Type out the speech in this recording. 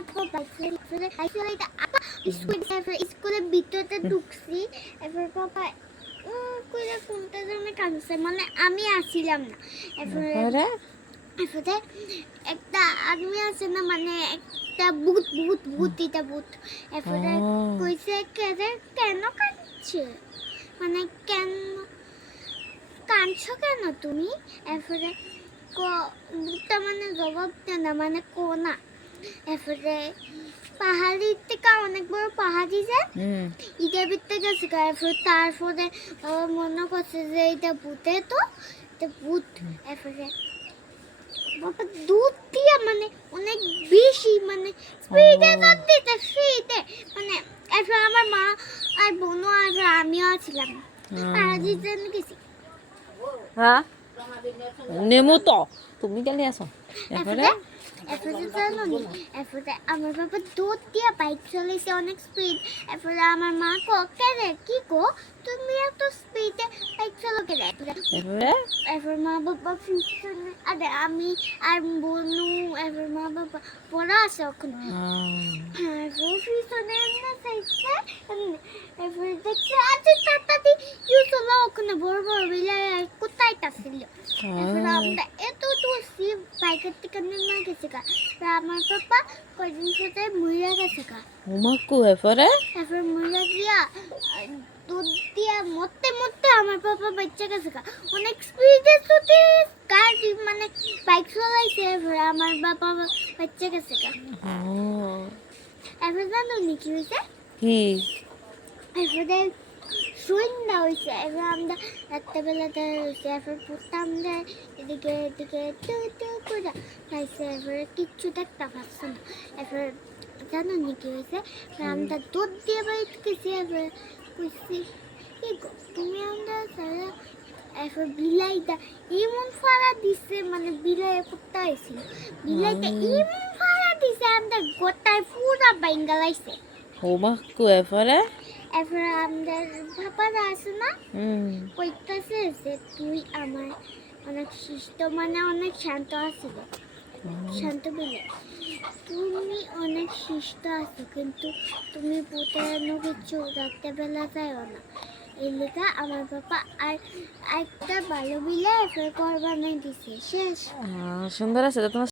মাত্র স্কুলের ভিতরে ঢুকছি, এরপর পাপা কইরা কোনটা যেন কাঁদছে, মানে আমি আসছিলাম না। এরপরে একটা আদমি আছে না, মানে একটা ভূত। এরপরে কইছে কেন কাঁদছে, মানে কেন কাঁদছো কেন তুমি? এরপরে ভূতটা মানে জবাব দেয় না, মানে কোনা। এরপরে পাহাড়ি থেকে অনেক বড় পাহাড়ি যায়, ইটার ভিতরে গেছে। তারপরে মনে করছে যে এটা ভূতে, তো ভূত। এরপরে বাবা দুধ দিয়া মানে অনেক বেশি, মানে স্পিডে মানে এরপর আমার মা আর বোনও আর আমিও ছিলাম পাহাড়ি জন্য গেছি। হ্যাঁ নেমু তো তুমি কেন আসো? এরপরে এরপরে আমার বাবা দুধ দিয়ে বাইক চলেছে অনেক স্পিড। এরপরে আমার মা কি তুমি এত স্পিডে বাইক চালো কে? এরপর মা বাবা পিছনে, আরে আমি আর বোনু, এরপর মা বাবা পড়া আছে ওখানে। পিছনে এরপরে দেখছি আচ্ছা তাড়াতাড়ি চলো, ওখানে বড় বড় বিলাই কোথায় ছিল। এরপর আমরা এত দূরছি বাইকের থেকে নেমে গেছে গা। আমার পাপা কয়দিন সাথে মরিয়া গেছে গা। এরপর মরিয়া গিয়া দুধ দিয়া মরতে আমার পাপা বাচ্চা গেছে গা। অনেক স্পিডে গাড়ি মানে বাইক চালাইছে, এরপর আমার বাবা বাচ্চা গেছে গা। এরপর জানো নি কি হয়েছে? এরপরে সন্ধ্যা হয়েছে, এবার আমরা রাত্রেবেলাতে হয়েছে। এরপর পড়তাম এদিকে করে খাইছে। এরপরে কিচ্ছু দেখতে পাচ্ছ না। এরপর জানো নি কি হয়েছে? আমরা দুধ দিয়ে বাড়িতে গেছি। এরপরে কইছি কি গো তুমি আমরা সারা। এরপর বিলাইটা এমন ফাড়া দিছে, মানে বিলাই কুত্তা হয়েছিল, বিলাইটা এমন ফাড়া দিছে আমরা গোটায় পুরা বাইঙ্গালাইছে। এরপর আমাদের পাপারা আছে না, কইতাছে যে তুই আমার অনেক শিষ্ট, মানে অনেক শান্ত আছিল, শান্ত বিলে তুমি অনেক শিষ্ট আছো, কিন্তু তুমি ভূতের কিছু রাত্রেবেলা যাও না। এই লেখা আমার পাপা আর একটা ভালো বিলে এরপর বানাই দিছে। শেষ। সুন্দর আছে তো তোমার